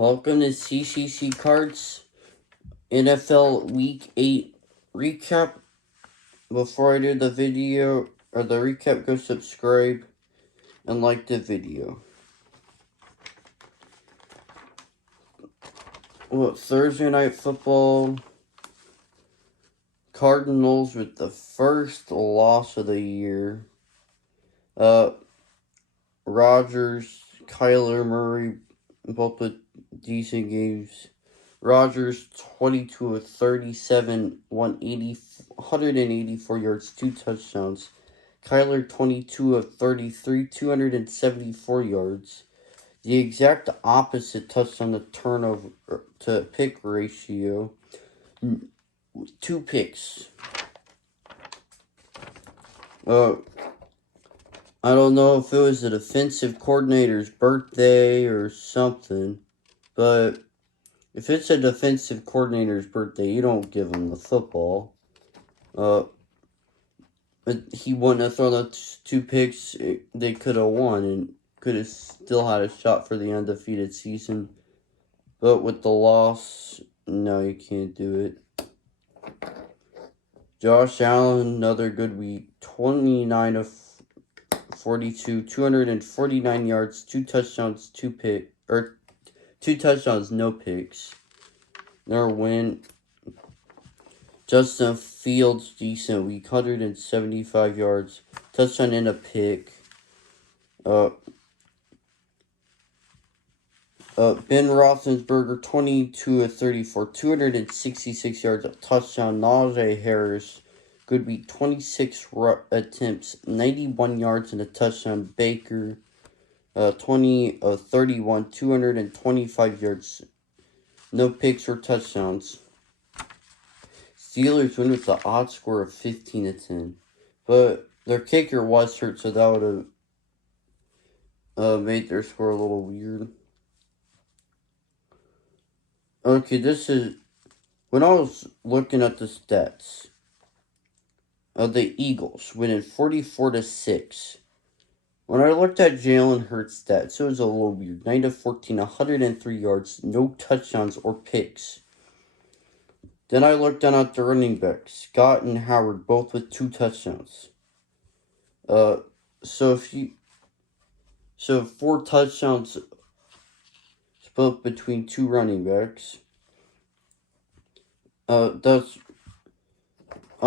Welcome to CCC Cards NFL Week 8 recap. Before I do the video or the recap, go subscribe and like the video. Well, Thursday Night Football, Cardinals with the first loss of the year. Rodgers, Kyler Murray, both with decent games. Rodgers, 22 of 37, 184 yards, 2 touchdowns. Kyler, 22 of 33, 274 yards. The exact opposite touchdown to turnover to pick ratio. 2 picks. I don't know if it was the defensive coordinator's birthday or something, but if it's a defensive coordinator's birthday, you don't give him the football. But he wouldn't have thrown the 2 picks. They could have won and could have still had a shot for the undefeated season. But with the loss, no, you can't do it. Josh Allen, another good week. 29 of 42, 249 yards, 2 touchdowns, 2 touchdowns, no picks. Their win. Justin Fields, decent week, 175 yards, touchdown and a pick. Ben Roethlisberger, 22 of 34, 266 yards, a touchdown. Najee Harris, good week, 26 attempts, 91 yards and a touchdown. Baker, 20 of 31, 225 yards, no picks or touchdowns. Steelers win with the odd score of 15-10. But their kicker was hurt, so that would have made their score a little weird. Okay, this is... When I was looking at the stats of the Eagles winning 44-6, when I looked at Jalen Hurts' stats, it was a little weird. 9 of 14, 103 yards, no touchdowns or picks. Then I looked down at the running backs, Scott and Howard, both with 2 touchdowns. So 4 touchdowns split between 2 running backs. I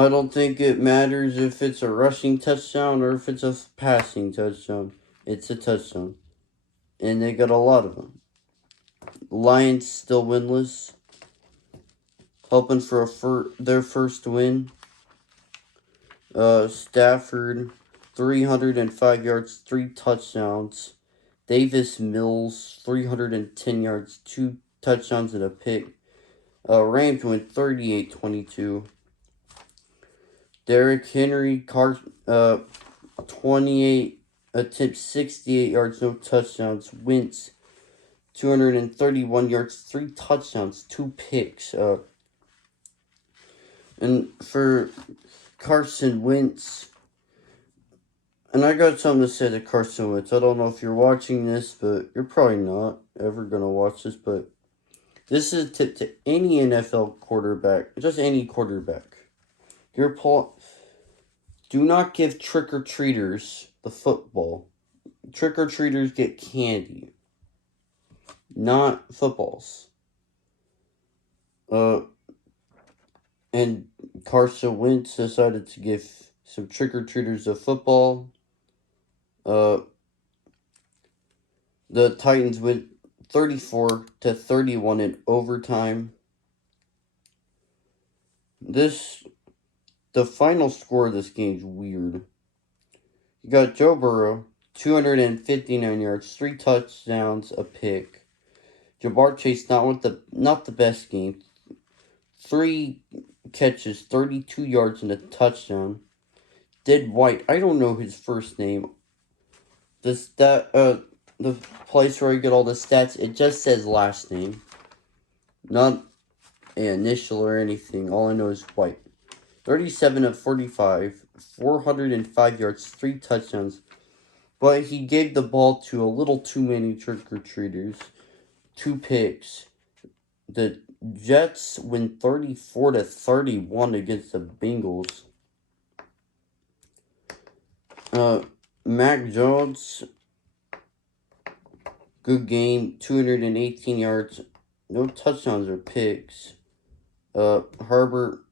don't think it matters if it's a rushing touchdown or if it's a passing touchdown. It's a touchdown. And they got a lot of them. Lions still winless. Hoping for their first win. Stafford, 305 yards, 3 touchdowns. Davis Mills, 310 yards, 2 touchdowns and a pick. Rams win 38-22. Derrick Henry, 28 attempts, 68 yards, no touchdowns. Wentz, 231 yards, 3 touchdowns, 2 picks. And for Carson Wentz, and I got something to say to Carson Wentz. I don't know if you're watching this, but you're probably not ever going to watch this, but this is a tip to any NFL quarterback, just any quarterback. Do not give trick-or-treaters the football. Trick-or-treaters get candy, not footballs. And Carson Wentz decided to give some trick-or-treaters a football. The Titans went 34-31 in overtime. The final score of this game is weird. You got Joe Burrow, 259 yards, 3 touchdowns, a pick. Ja'Marr Chase not the best game. 3 catches, 32 yards and a touchdown. Did White, I don't know his first name. The place where I get all the stats, it just says last name. Not an initial or anything. All I know is White. 37 of 45, 405 yards, 3 touchdowns. But he gave the ball to a little too many trick-or-treaters. 2 picks. The Jets win 34-31 against the Bengals. Mac Jones, good game, 218 yards, no touchdowns or picks. Herbert,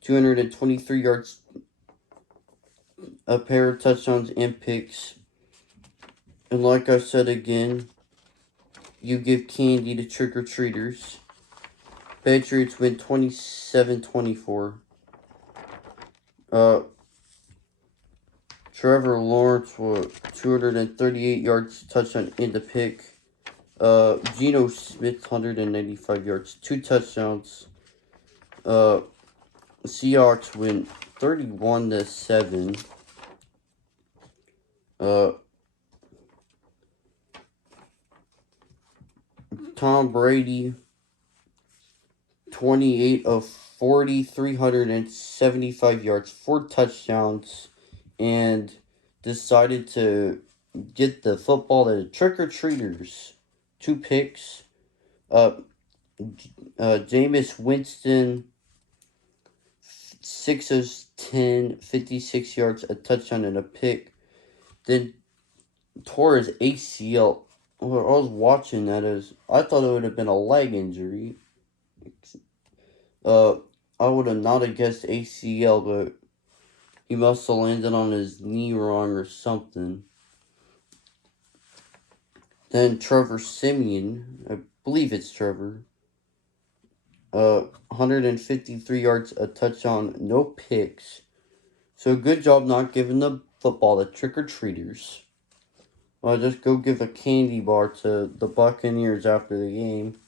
223 yards, a pair of touchdowns and picks. And like I said again, you give candy to trick-or-treaters. Patriots win 27-24. Trevor Lawrence with 238 yards, touchdown and a pick. Geno Smith, 195 yards, 2 touchdowns. Seahawks win 31-7. Tom Brady, 28 of 40, 375 yards, 4 touchdowns, and decided to get the football to the trick-or-treaters. 2 picks. Jameis Winston, 6 of 10, 56 yards, a touchdown and a pick. Then tore his ACL. I was watching that I thought it would have been a leg injury. I would have not have guessed ACL, but he must have landed on his knee wrong or something. Then Trevor Siemian, I believe it's Trevor, 153 yards, a touchdown, no picks. So good job not giving the football to trick-or-treaters. I'll just go give a candy bar to the Buccaneers after the game.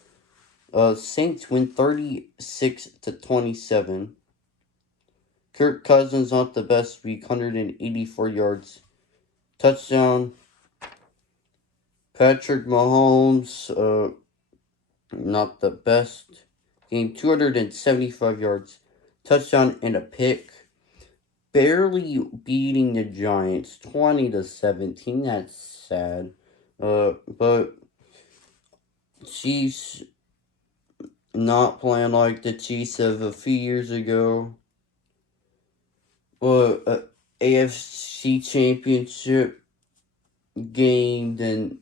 Saints win 36-27. Kirk Cousins not the best week, 184 yards. Touchdown. Patrick Mahomes, not the best game, 275 yards. Touchdown and a pick. Barely beating the Giants, 20-17. That's sad. But Chiefs not playing like the Chiefs of a few years ago. But AFC Championship game, then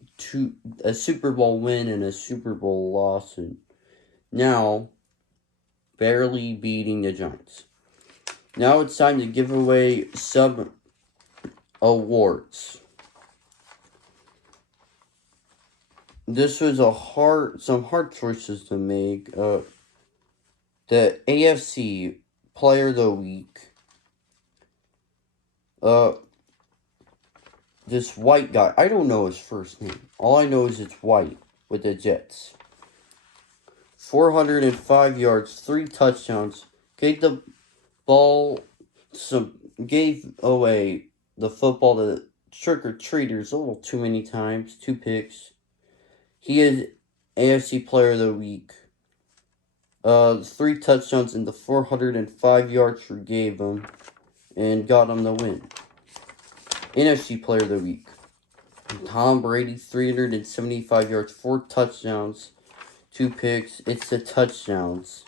a Super Bowl win and a Super Bowl loss, and now barely beating the Giants. Now it's time to give away some awards. This was some hard choices to make. The AFC Player of the Week. This white guy, I don't know his first name. All I know is it's white with the Jets. 405 yards, 3 touchdowns. Gave away the football to trick-or-treaters a little too many times. 2 picks. He is AFC Player of the Week. 3 touchdowns and the 405 yards gave him and got him the win. NFC Player of the Week. Tom Brady, 375 yards, 4 touchdowns, 2 picks. It's the touchdowns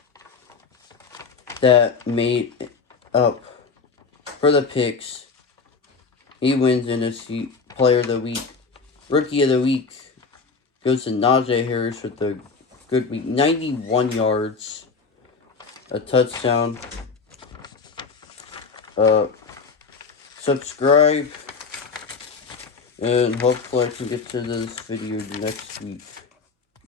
that made up for the picks. He wins NFC Player of the Week. Rookie of the Week goes to Najee Harris with a good week. 91 yards, a touchdown. Subscribe, and hopefully I can get to this video next week.